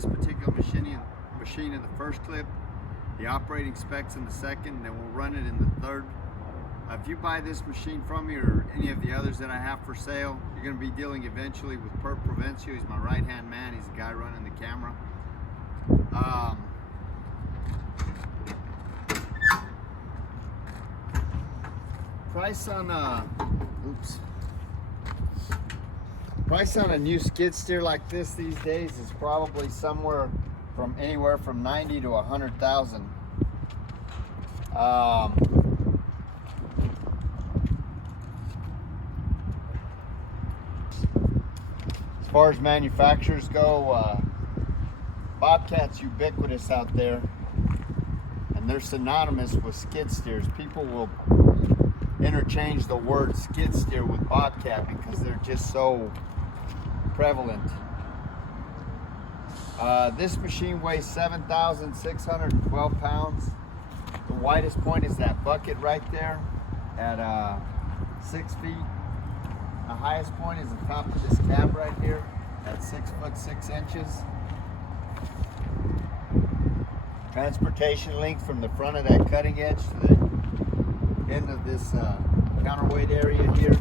this particular machine in the first clip, the operating specs in the second, and then we'll run it in the third. If you buy this machine from me or any of the others that I have for sale, you're going to be dealing eventually with Perp Provencio. He's my right-hand man. He's the guy running the camera. Price on a new skid steer like this these days is probably somewhere from anywhere from 90 to 100,000. As far as manufacturers go, Bobcat's ubiquitous out there, and they're synonymous with skid steers. People will interchange the word skid steer with Bobcat because they're just so prevalent. This machine weighs 7,612 pounds. The widest point is that bucket right there at 6 feet. The highest point is the top of this cab right here at 6 foot 6 inches. Transportation length from the front of that cutting edge to the end of this counterweight area here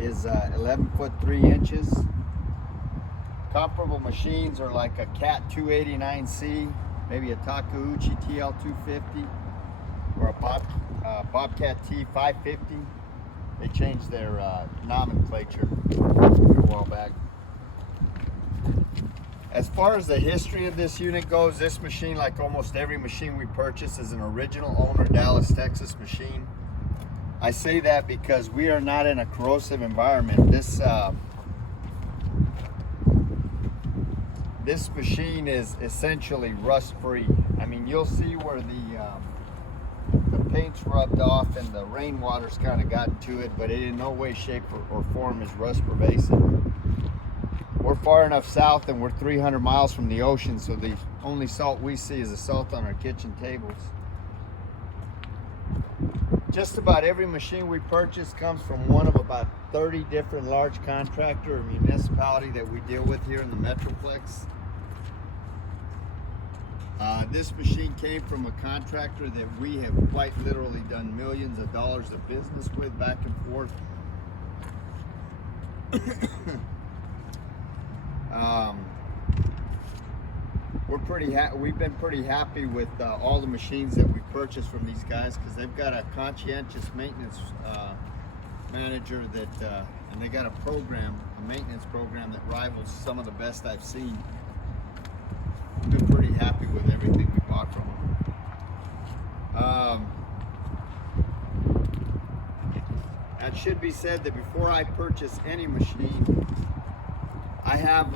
is 11 foot 3 inches. Comparable machines are like a Cat 289C, maybe a Takeuchi TL250, or a Bobcat T550. They changed their nomenclature a while back. As far as the history of this unit goes, this machine, like almost every machine we purchase, is an original owner Dallas, Texas machine. I say that because we are not in a corrosive environment. This machine is essentially rust-free. I mean, you'll see where the paint's rubbed off and the rainwater's kind of gotten to it, but it in no way, shape, or form is rust pervasive. We're far enough south and we're 300 miles from the ocean, so the only salt we see is the salt on our kitchen tables. Just about every machine we purchase comes from one of about 30 different large contractor or municipality that we deal with here in the Metroplex. This machine came from a contractor that we have quite literally done millions of dollars of business with back and forth. We've been pretty happy with all the machines that we purchased from these guys because they've got a conscientious maintenance manager that, and they got a maintenance program that rivals some of the best I've seen. We've been pretty happy with everything we bought from them. It should be said that before I purchase any machine, I have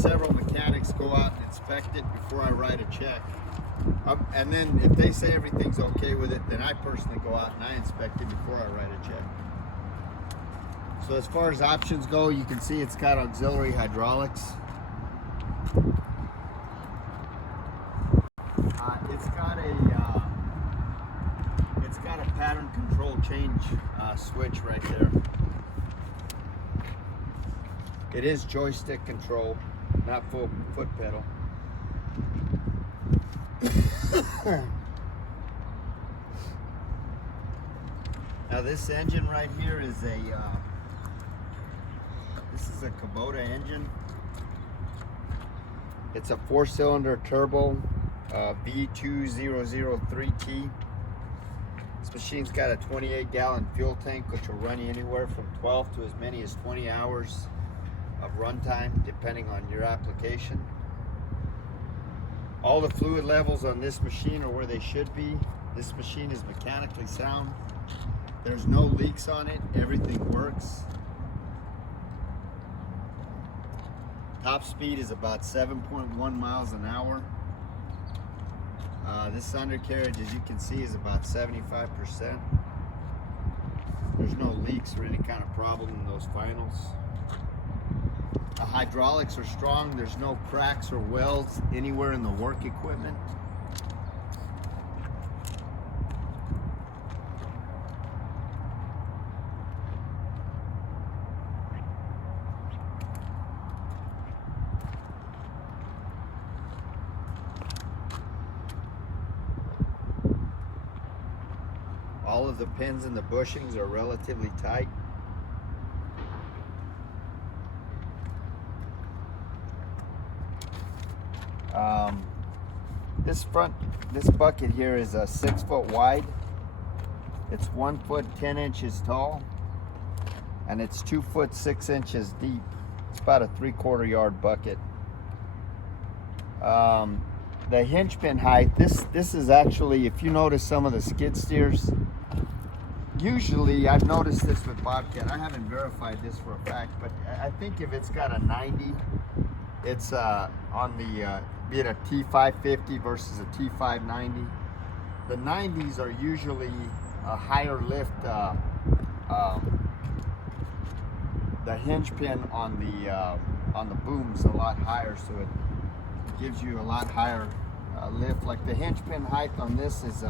several mechanics go out and inspect it before I write a check. And then if they say everything's okay with it, then I personally go out and I inspect it before I write a check. So as far as options go, you can see it's got auxiliary hydraulics. It's got a pattern control change switch right there. It is joystick control, not full foot pedal. Now this engine right here is this is a Kubota engine. It's a 4-cylinder turbo V2003T. This machine's got a 28-gallon fuel tank, which will run you anywhere from 12 to as many as 20 hours of runtime, depending on your application. All the fluid levels on this machine are where they should be. This machine is mechanically sound. There's no leaks on it. Everything works. Top speed is about 7.1 miles an hour. This undercarriage, as you can see, is about 75%. There's no leaks or any kind of problem in those finals. The hydraulics are strong. There's no cracks or welds anywhere in the work equipment. all of the pins and the bushings are relatively tight. This bucket here is 6 foot wide. It's 1 foot 10 inches tall, and it's 2 foot 6 inches deep. It's about a 3/4 yard bucket. The hinge pin height, this is actually, if you notice some of the skid steers, usually I've noticed this with Bobcat. I haven't verified this for a fact, but I think if it's got a 90, it's on the be it a T550 versus a T590. The 90s are usually a higher lift. The hinge pin on the boom's a lot higher, so it gives you a lot higher lift. Like the hinge pin height on this is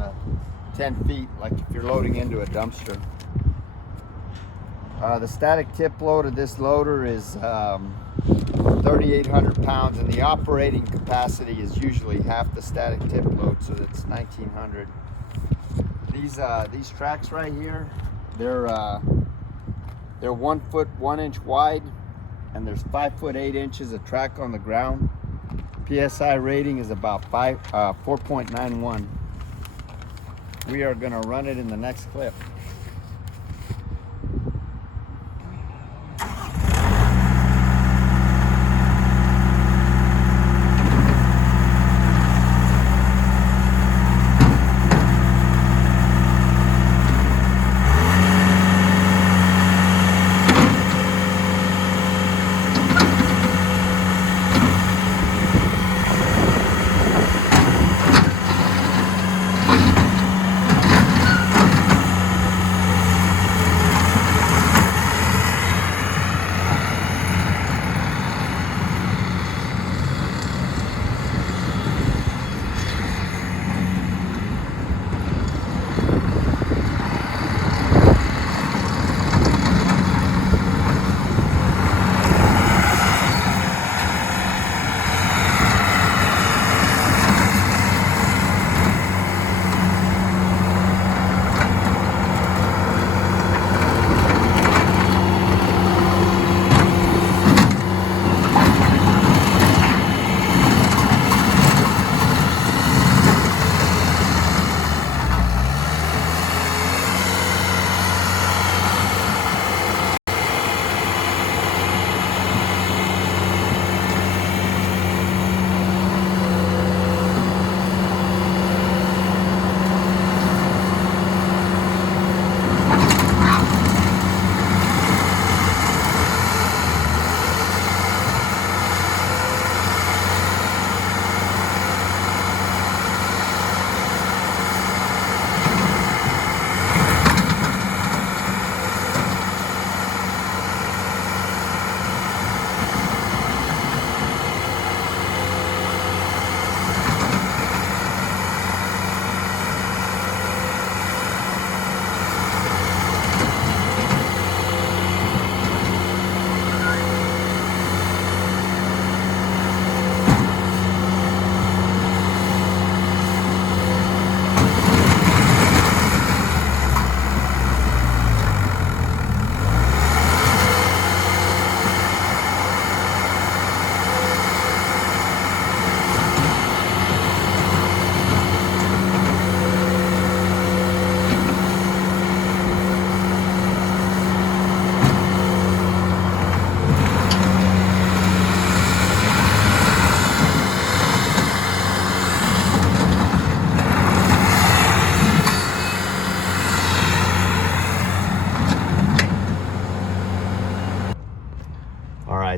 10 feet, like if you're loading into a dumpster. The static tip load of this loader is 3,800 pounds, and the operating capacity is usually half the static tip load, so that's 1,900. These tracks right here, they're 1 foot 1 inch wide, and there's 5 foot 8 inches of track on the ground. PSI rating is about 4.91. We are going to run it in the next clip.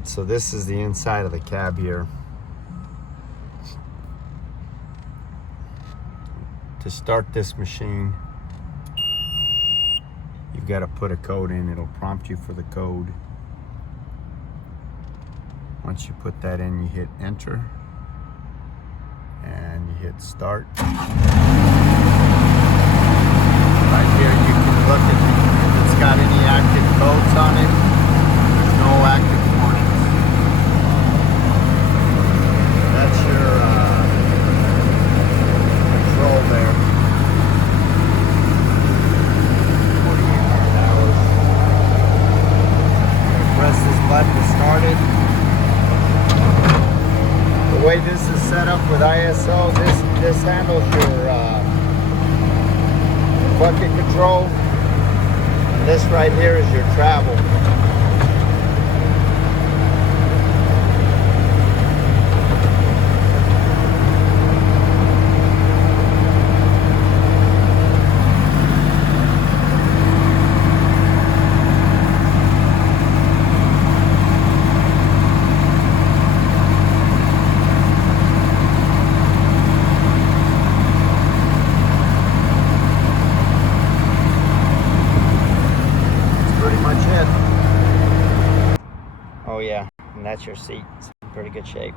So this is the inside of the cab here. To start this machine, you've got to put a code in. It'll prompt you for the code. Once you put that in, you hit enter and you hit start. Right here you can look at if it's got any active codes on it. There's no active warnings. That's your control there. The way this is set up with ISO, this handles your bucket control, and this right here is your travel. Oh yeah, and that's your seat. It's in pretty good shape.